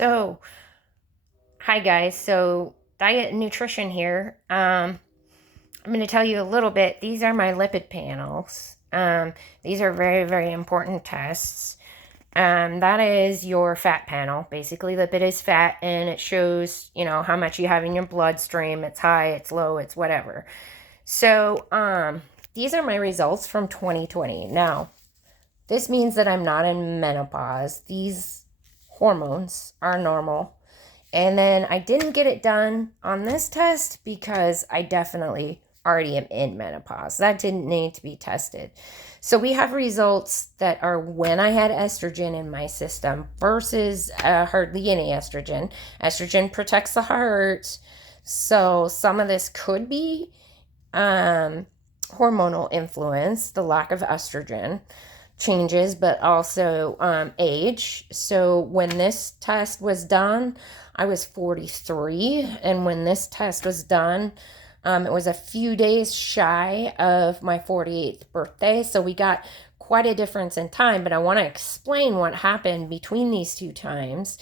So, hi guys. So, diet and nutrition here. I'm going to tell you a little bit. These are my lipid panels. These are very, very important tests. That is your fat panel. Basically, lipid is fat, and it shows, how much you have in your bloodstream. It's high, it's low, it's whatever. So, these are my results from 2020. Now, this means that I'm not in menopause. These hormones are normal. And then I didn't get it done on this test because I definitely already am in menopause. That didn't need to be tested. So we have results that are when I had estrogen in my system versus hardly any estrogen. Estrogen protects the heart. So some of this could be hormonal influence, the lack of estrogen changes, but also age. So when this test was done, I was 43, and when this test was done, it was a few days shy of my 48th birthday. So we got quite a difference in time, but I want to explain what happened between these two times.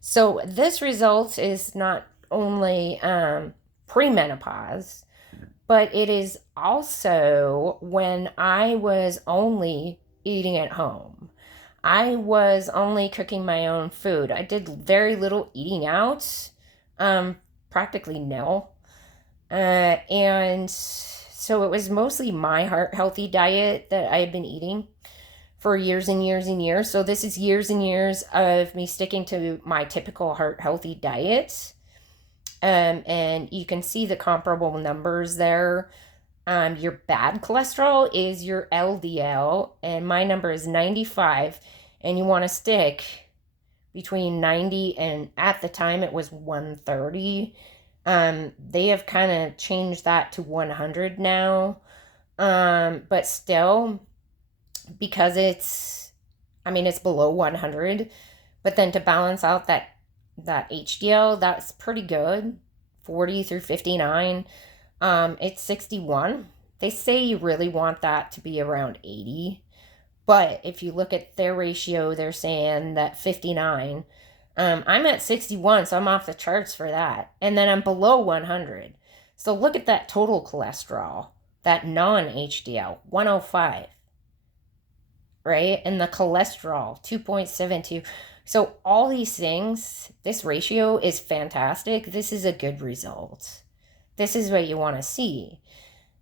So this result is not only premenopause, but it is also when I was only eating at home. I was only cooking my own food. I did very little eating out, practically nil. And so it was mostly my heart healthy diet that I had been eating for years and years and years. So this is years and years of me sticking to my typical heart healthy diet. And you can see the comparable numbers there. Your bad cholesterol is your LDL, and my number is 95, and you want to stick between 90 and at the time it was 130. They have kind of changed that to 100 now, but still, because it's below 100, but then to balance out that HDL, that's pretty good, 40 through 59. It's 61. They say you really want that to be around 80. But if you look at their ratio, they're saying that 59. I'm at 61, so I'm off the charts for that. And then I'm below 100. So look at that total cholesterol, that non-HDL, 105, right? And the cholesterol, 2.72. So all these things, this ratio is fantastic. This is a good result. This is what you want to see.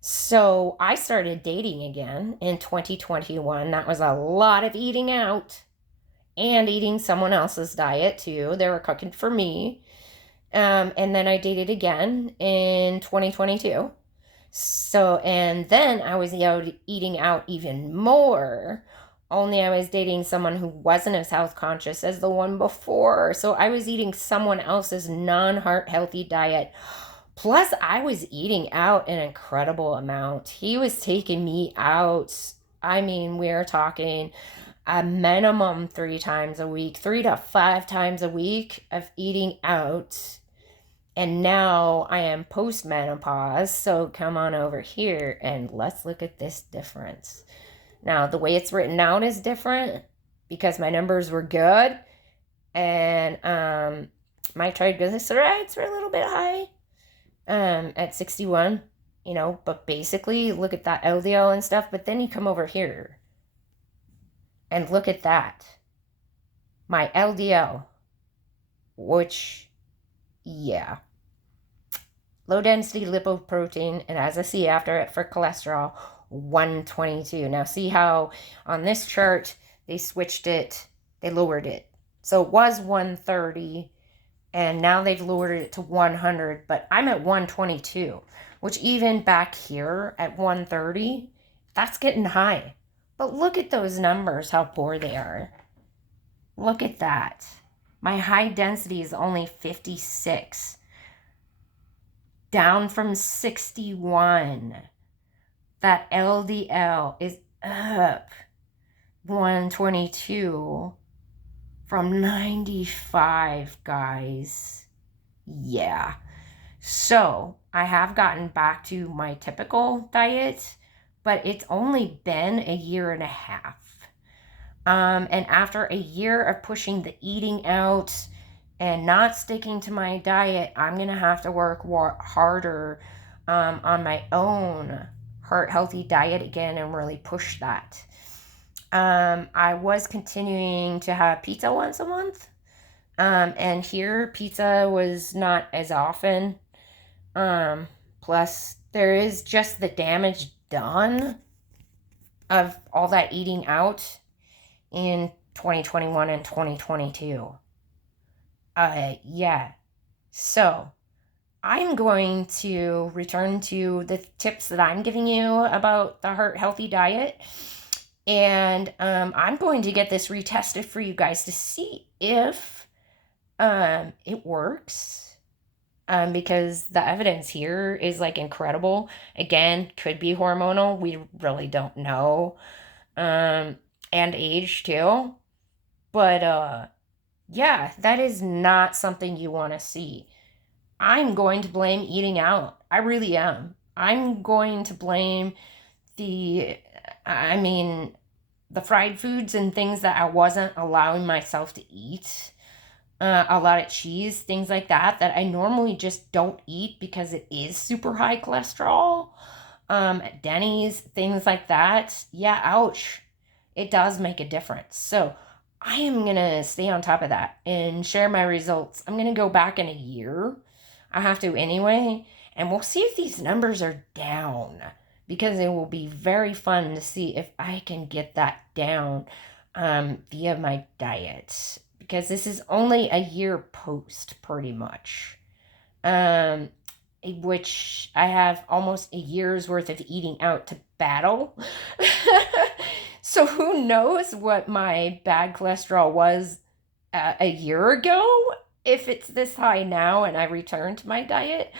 So I started dating again in 2021. That was a lot of eating out and eating someone else's diet too. They were cooking for me. And then I dated again in 2022. So, and then I was eating out even more. Only I was dating someone who wasn't as health conscious as the one before. So I was eating someone else's non-heart healthy diet. Plus, I was eating out an incredible amount. He was taking me out. I mean, we're talking a minimum 3 times a week, 3 to 5 times a week of eating out. And now I am post-menopause. So come on over here and let's look at this difference. Now, the way it's written out is different because my numbers were good. And my triglycerides were a little bit high. At 61, but basically look at that LDL and stuff. But then you come over here and look at that. My LDL, which, yeah, low density lipoprotein, and as I see after it for cholesterol, 122. Now see how on this chart they switched it, they lowered it. So it was 130. And now they've lowered it to 100, but I'm at 122, which even back here at 130, that's getting high. But look at those numbers, how poor they are. Look at that. My high density is only 56, down from 61. That LDL is up 122. From 95, guys. Yeah. So I have gotten back to my typical diet, but it's only been a year and a half. And after a year of pushing the eating out and not sticking to my diet, I'm going to have to work harder on my own heart healthy diet again and really push that. I was continuing to have pizza once a month. And here, pizza was not as often. Plus, there is just the damage done of all that eating out in 2021 and 2022. Yeah. So, I'm going to return to the tips that I'm giving you about the heart healthy diet. And I'm going to get this retested for you guys to see if it works. Because the evidence here is like incredible. Again, could be hormonal. We really don't know. And age too. But yeah, that is not something you want to see. I'm going to blame eating out. I really am. I'm going to blame the, I mean, the fried foods and things that I wasn't allowing myself to eat. A lot of cheese, things like that, that I normally just don't eat because it is super high cholesterol. Denny's, things like that. Yeah, ouch. It does make a difference. So I am going to stay on top of that and share my results. I'm going to go back in a year. I have to anyway. And we'll see if these numbers are down because it will be very fun to see if I can get that down via my diet. Because this is only a year post, pretty much. Which I have almost a year's worth of eating out to battle. So who knows what my bad cholesterol was a year ago if it's this high now and I return to my diet.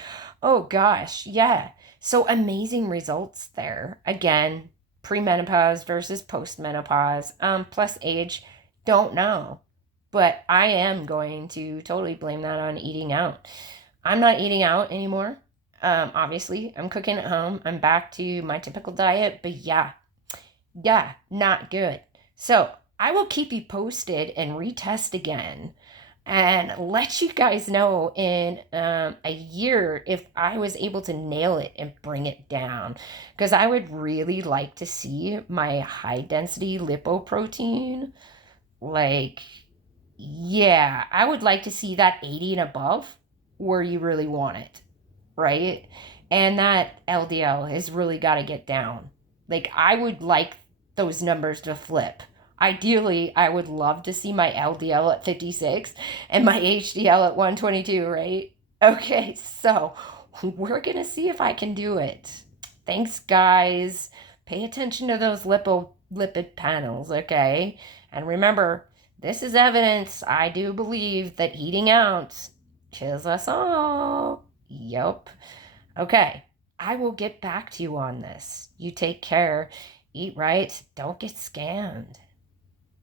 Oh gosh, yeah. So amazing results there. Again, premenopause versus postmenopause, plus age, don't know. But I am going to totally blame that on eating out. I'm not eating out anymore. Obviously, I'm cooking at home. I'm back to my typical diet, but yeah, not good. So I will keep you posted and retest again and let you guys know in a year if I was able to nail it and bring it down. Because I would really like to see my high density lipoprotein. Like, yeah, I would like to see that 80 and above where you really want it, right? And that LDL has really got to get down. Like, I would like those numbers to flip. Ideally, I would love to see my LDL at 56 and my HDL at 122, right? Okay, so we're going to see if I can do it. Thanks, guys. Pay attention to those lipid panels, okay? And remember, this is evidence. I do believe that eating out kills us all. Yup. Okay, I will get back to you on this. You take care. Eat right. Don't get scammed.